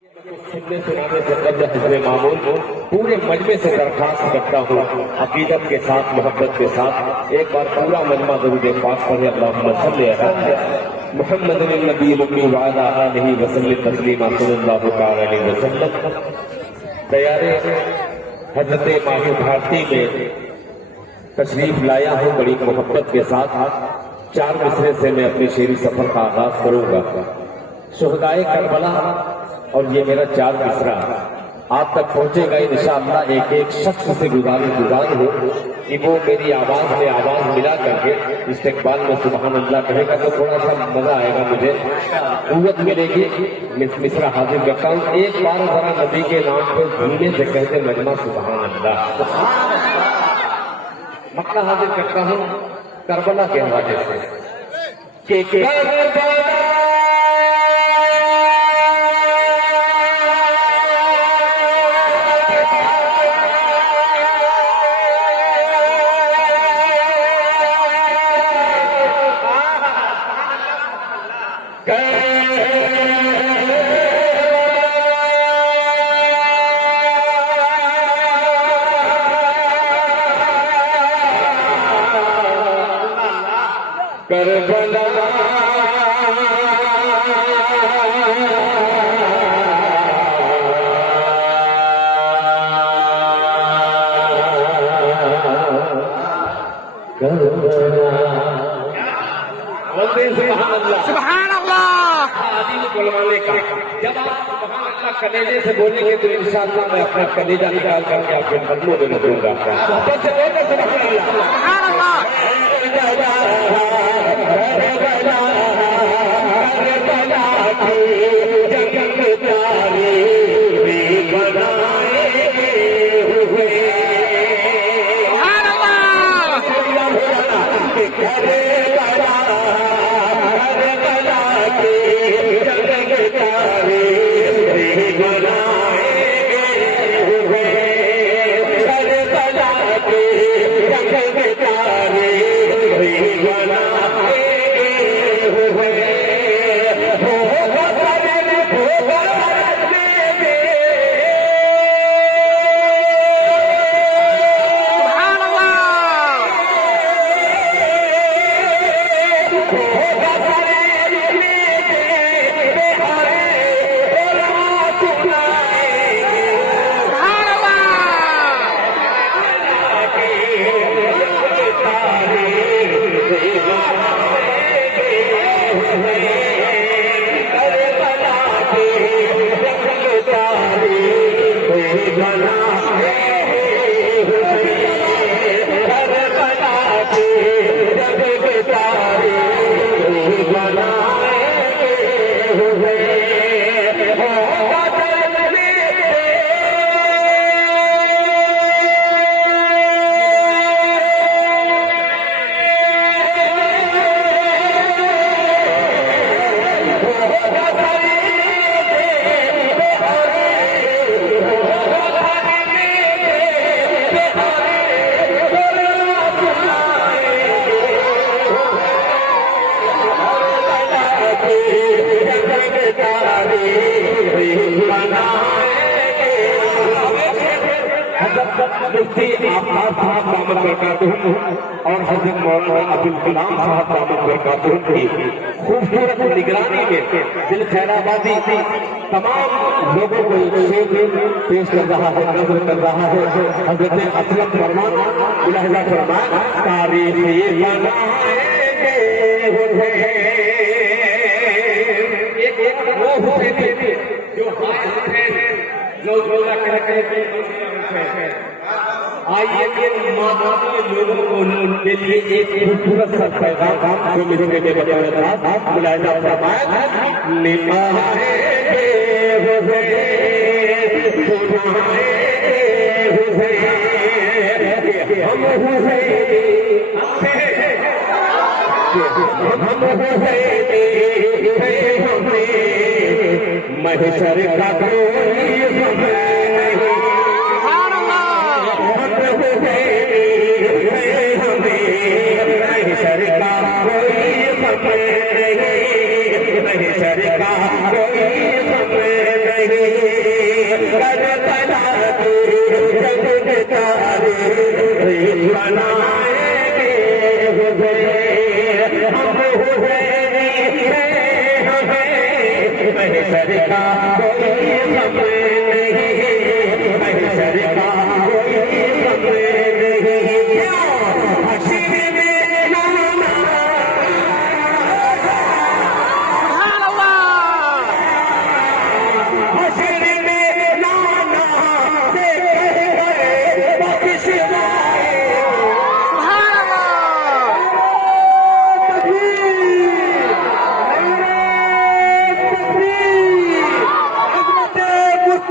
सुनने सुनाने से कब्ल हज़रत मामून पूरे मजमे से दरखास्त करता हूँ, अकीदत के साथ, मोहब्बत के साथ एक बार पूरा मजमा दरूद पाक पढ़े। अल्लाहुम्मा सल्ली अला मुहम्मदिन नबी उम्मी व अला आलिहि व सल्लिम तस्लीमा सल्लल्लाहु तआला अलैहि वसल्लम। तैयारे हजरत माही भारती में तशरीफ लाया हूँ बड़ी मोहब्बत के साथ। चार मिसरे से मैं अपने शेरी सफर का आगाज करूंगा। शुहदाए करबला और ये मेरा चार मिसरा आप तक पहुंचेगा इंशाअल्लाह। एक एक शख्स से गुजार हो कि वो मेरी आवाज में आवाज मिला करके इस्तेकबाल में सुबहान अल्लाह कहेगा तो थोड़ा सा मजा आएगा, मुझे कुव्वत मिलेगी। मिसरा हाजिर करता हूँ। एक बार जरा नबी के नाम पर धीरे से कहते मजमा सुबहान अल्लाह। मक्का हाजिर करता हूँ करबला के हवाले से के करबला सुभान अल्लाह। बुलवाने का जब आप सुभान अल्लाह कलेजे से बोलेंगे तो इंशाअल्लाह मैं अपना कलेजा निकाल करके आपके कदमों में रखूंगा। सुभान अल्लाह। मुफ्ती आफताब साहब दामद बरकातुहू और हजरत मौलाना अब्दुल कलाम साहब दामद बरकातुहू की खूबसूरत निगरानी में दिल खैराबादी तमाम लोगों को पेश कर रहा है, नजर कर रहा है। हजरत असलम फरमान इलाहा फरमान तारीख ये बनाएंगे एक वो हुसैन जो रोजा कह आइए लोगों को के लिए एक खूबसूरत सा पैगाम जो मिलने के बताया मुलाहिजा फरमाया महशर का नहीं सरकार कोई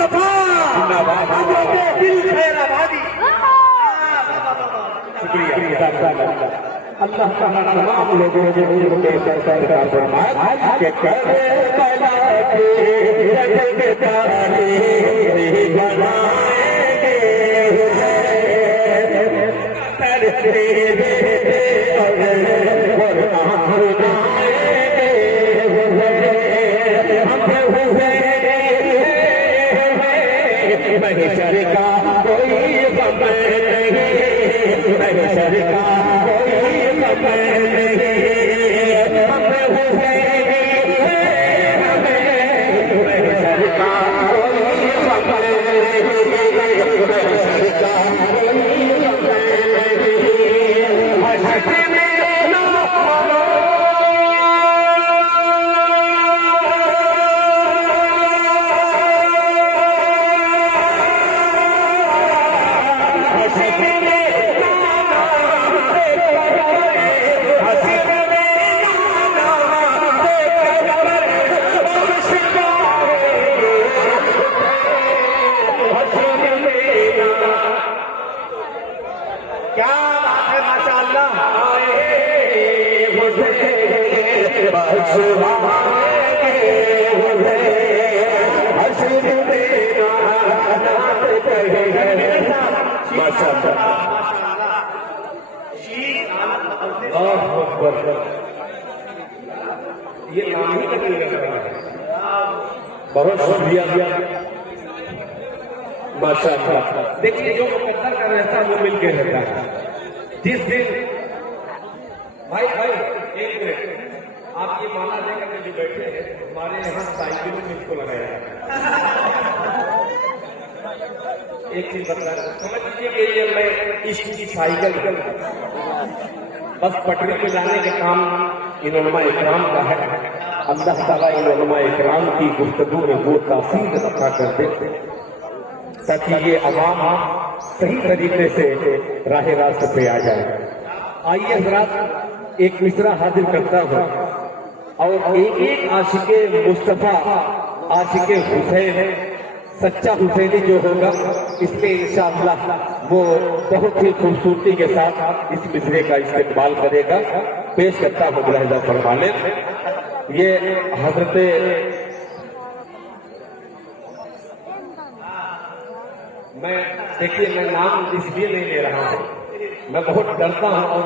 मुस्तफा दिल खैराबादी। शुक्रिया अल्लाह ताला तमाम लोगों के सरकार फरमाए कि करे बना के जग तारे बनाएंगे महशर का कोई गम नहीं, महशर का कोई गम नहीं, हमें महशर का कोई गम नहीं, महशर का कोई गम नहीं, महशर में ये नाम ही नहीं लग रहा है। बहुत शुक्रिया माशाअल्लाह। देखिए जो मुकद्दर का रहता है वो मिलके रहता है। जिस दिन भाई एक मिनट आप ये माला देकर के जो बैठे हैं हमारे यहाँ साइकिल में इसको लगाया है। एक चीज बता समझ लीजिए कि ये मैं इसकी साइकिल बस पटरी पे लाने के काम इन उलमा इकराम का है। अल्लाह ताला इन उलमा इकराम की गुफ्तगू में वो तासीर रखा करते ताकि ये अवाम सही तरीके से राह रास्त पे आ जाए। आइए हज़रात एक मिसरा हाजिर करता हूँ और एक एक आशिके मुस्तफा आशिके हुसैन सच्चा हुसैनी जो होगा इसमें इंशाअल्लाह वो बहुत ही खूबसूरती के साथ इस मिसरे का इस्तेमाल करेगा। पेश करता हूँ मुलाहिजा फरमाने। ये हजरत मैं देखिए मैं नाम इसलिए नहीं ले रहा हूँ, मैं बहुत डरता हूँ और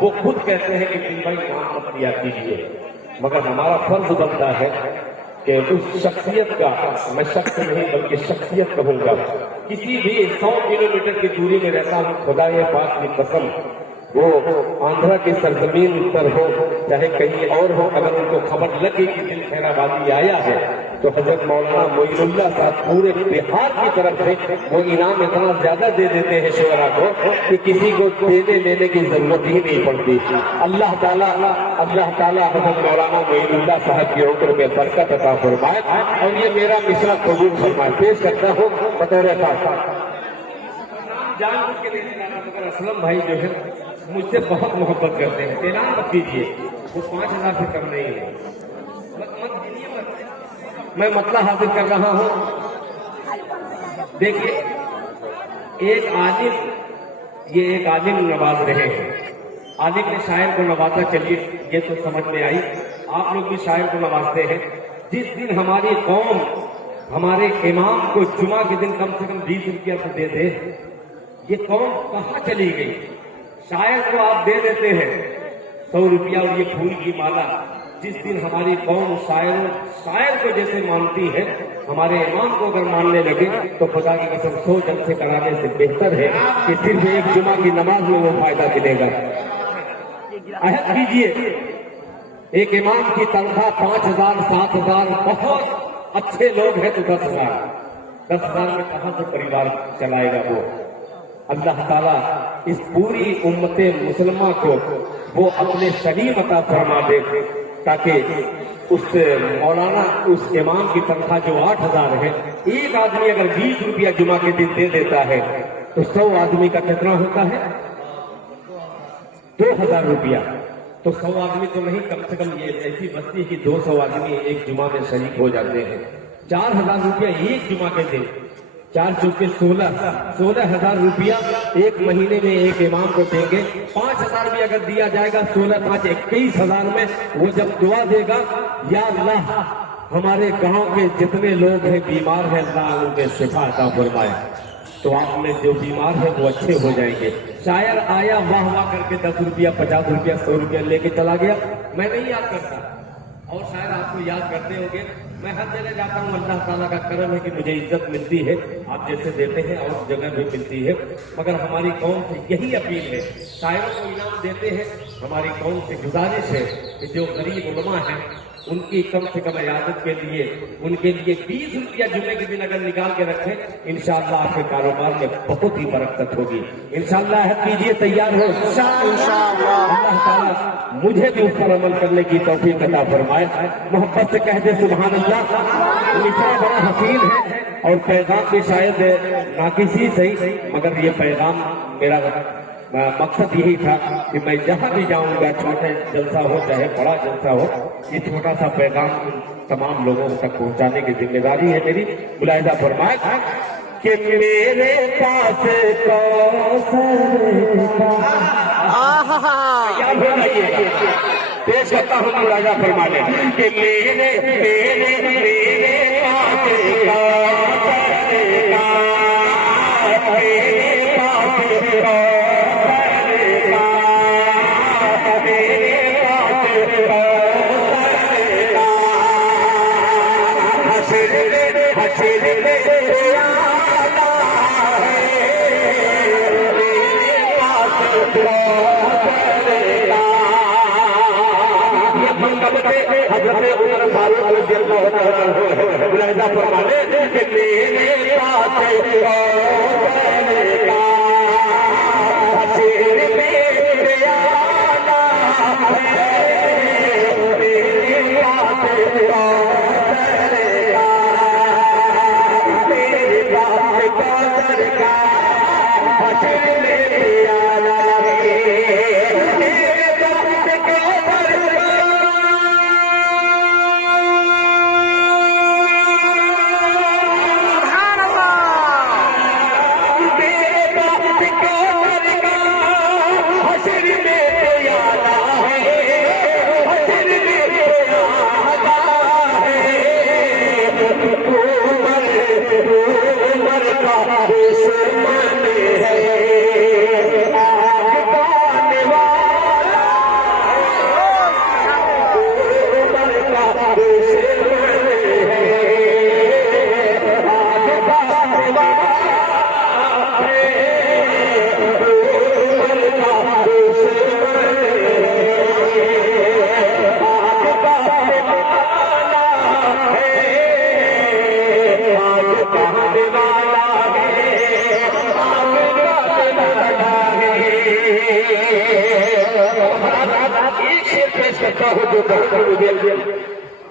वो खुद कहते हैं कि भाई नाम मत लिया कीजिए, मगर हमारा फर्ज बनता है कि उस शख्सियत का, मैं शख्स नहीं बल्कि शख्सियत कहूंगा, किसी भी 100 किलोमीटर की दूरी में रहता हूँ, खुदा ये बात की कसम, वो आंध्रा की सरजमीन पर हो चाहे कहीं और हो, अगर उनको खबर लगी कि दिल खैराबादी आया है तो हजरत मौलाना मोइनुल्लाह साहब पूरे बिहार की तरफ से वो इनाम इतना ज्यादा दे देते हैं शुरा को कि किसी को देने लेने की जरूरत ही नहीं पड़ती। अल्लाह ताला हजरत मौलाना मोइनुल्लाह साहब की उम्र में बरकत अता फरमाए और ये मेरा मिसरा कबूल फरमाए। पेश करता हूँ बतौर मगर असलम भाई जो है मुझसे बहुत मोहब्बत करते हैं, ऐलान मत कीजिए, वो 5000 से कम नहीं है, मैं मतला हासिल कर रहा हूँ। देखिए एक आलिम नवाज रहे हैं, आलिम ने शायर को नवाजा, चलिए ये तो समझ में आई, आप लोग भी शायर को नवाजते हैं। जिस दिन हमारी कौम हमारे इमाम को जुमा के दिन कम से कम 20 रुपया तो दे दे, ये कौम कहाँ चली गई? शायर को आप दे देते हैं 100 रुपया और ये फूल की माला। जिस दिन हमारी कौम शायर को जैसे मानती है, हमारे इमाम को अगर मानने लगे तो खुदा की कसम 100 जलसे कराने से बेहतर है कि सिर्फ एक जुमा की नमाज में वो फायदा मिलेगा। अहद कीजिए, एक इमाम की तनख्वाह 5000 7000, बहुत अच्छे लोग हैं तो 10,000 में कहां से परिवार चलाएगा वो? अल्लाह ताला इस पूरी उम्मते मुसलमा को वो अपने सलीम अता फरमा दे ताकि उस मौलाना उस इमाम की तनख्वाह जो 8000 है, एक आदमी अगर 20 रुपया जुमा के दिन दे देता है तो 100 आदमी का कितना होता है? 2000 रुपया। तो 100 आदमी तो नहीं, कम से कम ये ऐसी बस्ती की 200 आदमी एक जुमा में शरीक हो जाते हैं। 4,000 रुपया एक जुमा के दिन, 4 चौके 16,000 रुपया एक महीने में एक इमाम को देंगे। 5,000 भी अगर दिया जाएगा, 16 5 21,000 में वो जब दुआ देगा, या अल्लाह हमारे गांव के जितने लोग हैं बीमार हैं, अल्लाह उनके शिफा अता फरमाए, तो आप में जो बीमार है वो अच्छे हो जाएंगे। शायर आया वाह वाह करके 10 रुपया 50 रुपया 100 रुपया लेके चला गया, मैं नहीं याद करता, और शायद आपको याद करते होंगे। मैं हर जगह जाता हूँ, अल्लाह ताला का करम है कि मुझे इज्जत मिलती है, आप जैसे देते हैं और जगह भी मिलती है। मगर हमारी कौम से यही अपील है, शायरों को इनाम देते हैं, हमारी कौम से गुजारिश है कि जो गरीब उलमा हैं उनकी कम से कम इयादत के लिए उनके लिए 20 रुपया जुम्मे के दिन अगर निकाल के रखें, इंशाअल्लाह आपके कारोबार में बहुत ही बरकत होगी। इंशाअल्लाह कीजिए, तैयार हो इंशाअल्लाह। अल्लाह ताला मुझे भी उस पर अमल करने की तौफीक अता फरमाए। मोहब्बत से कह दे सुभान अल्लाह। मिसरा बड़ा हसीन है और पैगाम भी शायद नाकिसी सही, मगर ये पैगाम मेरा मकसद यही था कि मैं जहां भी जाऊंगा, छोटे जलसा हो चाहे बड़ा जलसा हो, ये छोटा सा पैगाम तमाम लोगों तक पहुंचाने की जिम्मेदारी है मेरी। मुलाहिजा फरमाए कि मेरे पास पेश करता हूँ, मुलाहिजा फरमाने कि मेरे मेरे मेरे हज़रत उमर फारूक रज़ियल्लाहु अन्हु मुलाहिजा फरमाने कि मेरे पास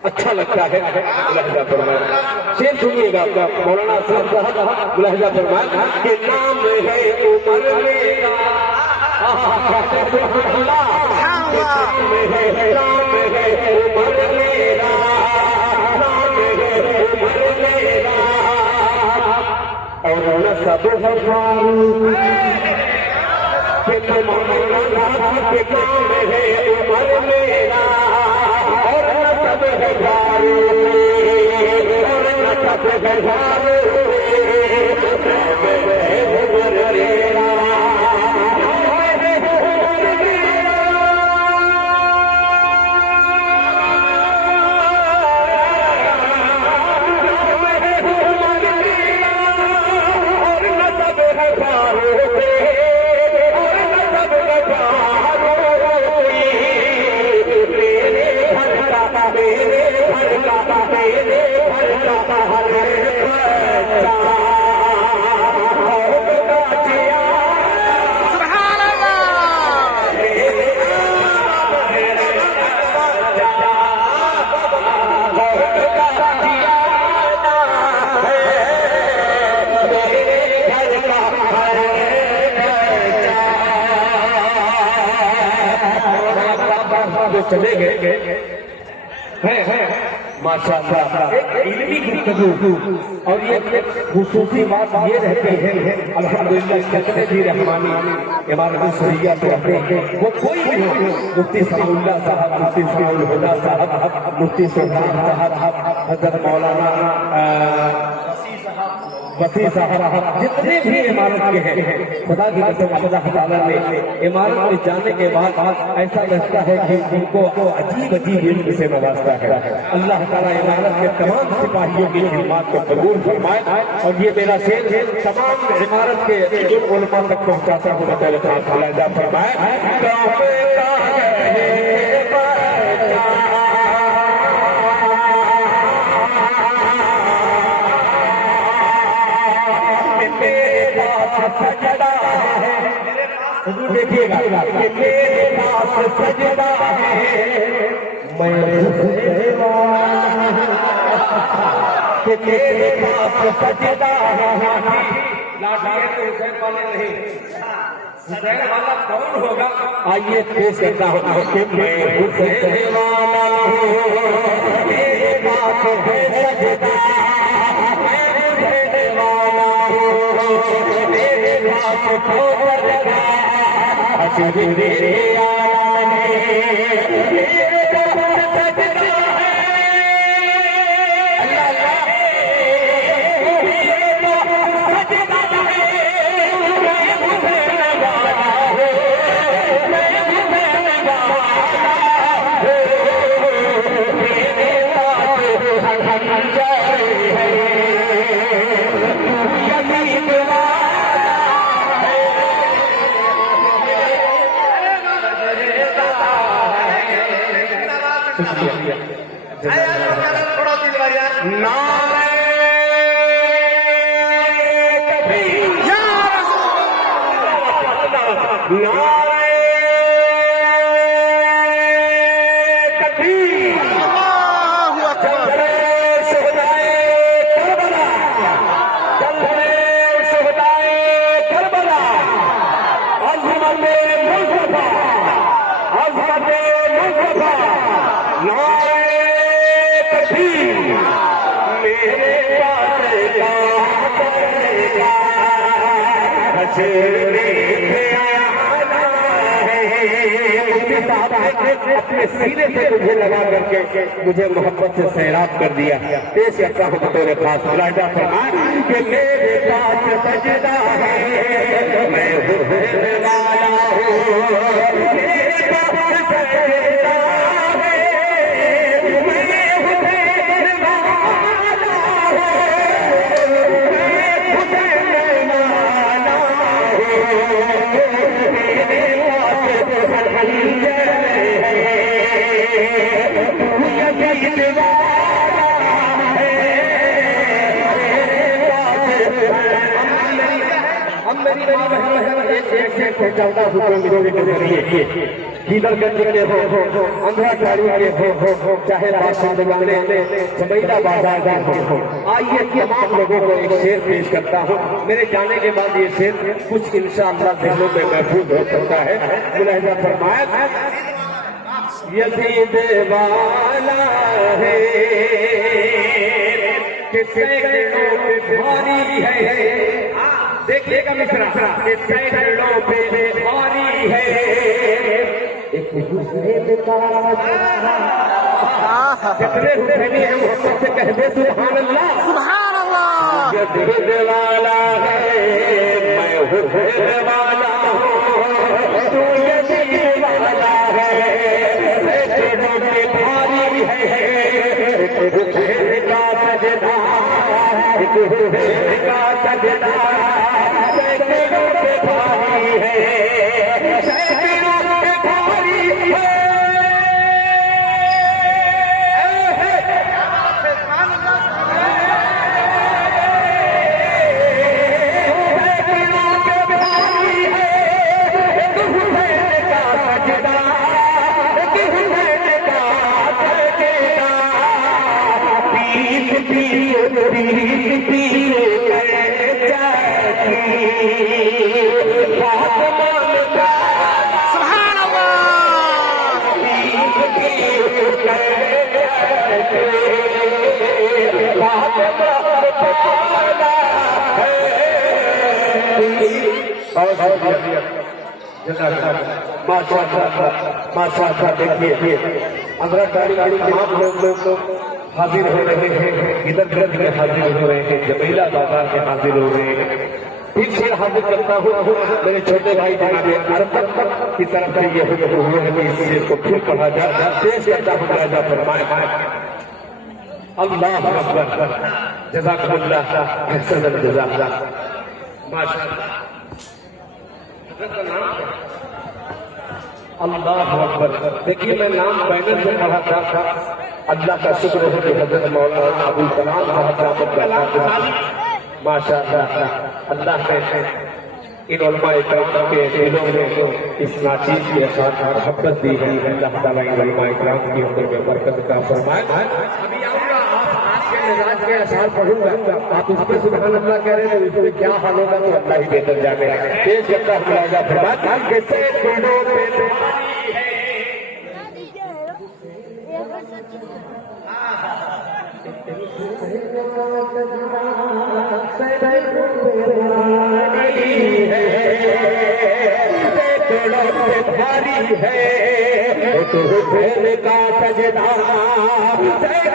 अच्छा लगता है। मुलाहिजा फरमाए, शेर सुनिएगा आपका मौलाना साहब मुलाहिजा फरमाए कि नाम है उमर मेरा, नाम है उमर मेरा, नाम है उमर मेरा, और नसब है फारूक के नाम है उमर मेरा, और नसब है फारूक, और नसब है फारूक, उमर मेरा। चले गए है माशाअल्लाह एक इल्मी गुफ्तगू और ये खुसूसी बात ये रहती है अल्हम्दुलिल्लाह कितने भी रहमानी इमारत शरिया पे रहते हैं वो कोई भी हो मुफ्ती समीउल्लाह साहब मुफ्ती समीउल हुदा साहब मुफ्ती सुल्तान साहब हजरत मौलाना वसी साहब जितने भी इमारत के हैं खुदा की कसम अल्लाह ताला ने इमारत में जाने के बाद ऐसा लगता है कि उनको अजीब अजीब इल्म से नवाजता है। अल्लाह ताला इमारत के तमाम सिपाहियों की खिदमत को कबूल फरमाए और ये मेरा शेर तमाम इमारत के उलमा तक पहुंचाता हूँ फलायदा फरमाए। देखिएगा कि मेरे पास सजदा है मैं कि मेरे पास सजदा है लाठी तो हुसैन वाले नहीं हुसैन वाला कौन होगा आइए पेश करता हूँ कि मैं हुसैन वाला हूँ मेरे पास है सजदा मैं हुसैन वाला हूँ मेरे पास मेरे आला ने मेरे पास सजदा है अल्लाह मेरे पास सजदा है मैं हुसैन वाला हूँ मैं हुसैन वाला हूँ मेरे पास खंजर है यजीद थोड़ा दिल नारे या नारे तकबीर अल्लाहू अकबर शुहदाए करबला शुहदाए करबला अज़मत मुस्तफा अज़मत मुस्तफा नारे मेरे पास अपने सीने से मुझे लगा करके मुझे मोहब्बत से सैराब कर दिया। पेश करता हूँ बतौर खास मुलाहिजा फरमाए कि मेरे पास सजदा है मैं हुसैन वाला हूँ मेरे पास सजदा चौदह कीदरगंज के हो अंधरा गाड़ी के हो चाहे चमैदा बाजार हो आइए तमाम लोगों को एक शेर पेश करता हूँ। मेरे जाने के बाद ये शेर कुछ इंशाअल्लाह दिलों में महफूज हो सकता है। मुलाहिजा फरमाया यजीद वाला है कि सैकड़ों पे भारी है देखिएगा मिश्रा कि सैकड़ों पे भारी है एक हुसैन का कितने हुसैनी हैं मोहब्बत से कह दे सुभान अल्लाह सुभान अल्लाह यजीद वाला है मैं हुसैन वाला हूँ तू यजीद वाला है सैकड़ों पे भारी है हुसैन का सजदा हुसैन का सजदा सैकड़ों पे भारी है सैकड़ों पे भारी है सुभान अल्लाह माशा देखिए 15 तारीख तमाम लोग हाजिर हो रहे हैं, इधर ग्रंथ में हाजिर हो रहे हैं, जमीला बाबा के हाजिर हो रहे हैं। फिर से हाजिर करता हूँ मेरे छोटे भाई जनाबे अरफत की तरफ से ये हुए हैं कि इस चीज को फिर पढ़ा जाए। पेश करता हूँ राजा फरमाए अल्लाह अकबर जज़ाकल्लाह अहसन जज़ा माशाअल्लाह। अल्लाह अकबर। देखिए मैं नाम बैनर से पढ़ा था, अल्लाह का शुक्र है कि हजरत मौलाना अबुल कलाम साहब माशाअल्लाह अल्लाह ने इन उलमा इकराम के दिलों में इस नाचीज की अशात मोहब्बत दी है। अल्लाह ताला इन उलमा इकराम की उम्र में बरकत का फरमाए। अभी आऊंगा आपके मिजाज के अशार पढ़ूंगा, आप इस पे सुभान अल्लाह कह रहे हैं, इसमें क्या हाल होगा तो अल्लाह ही बेहतर जाने। पेश करता हूँ राजा फरमाए कैसे दिलों पे भारी है तो हुसैन का सजदा भारी है,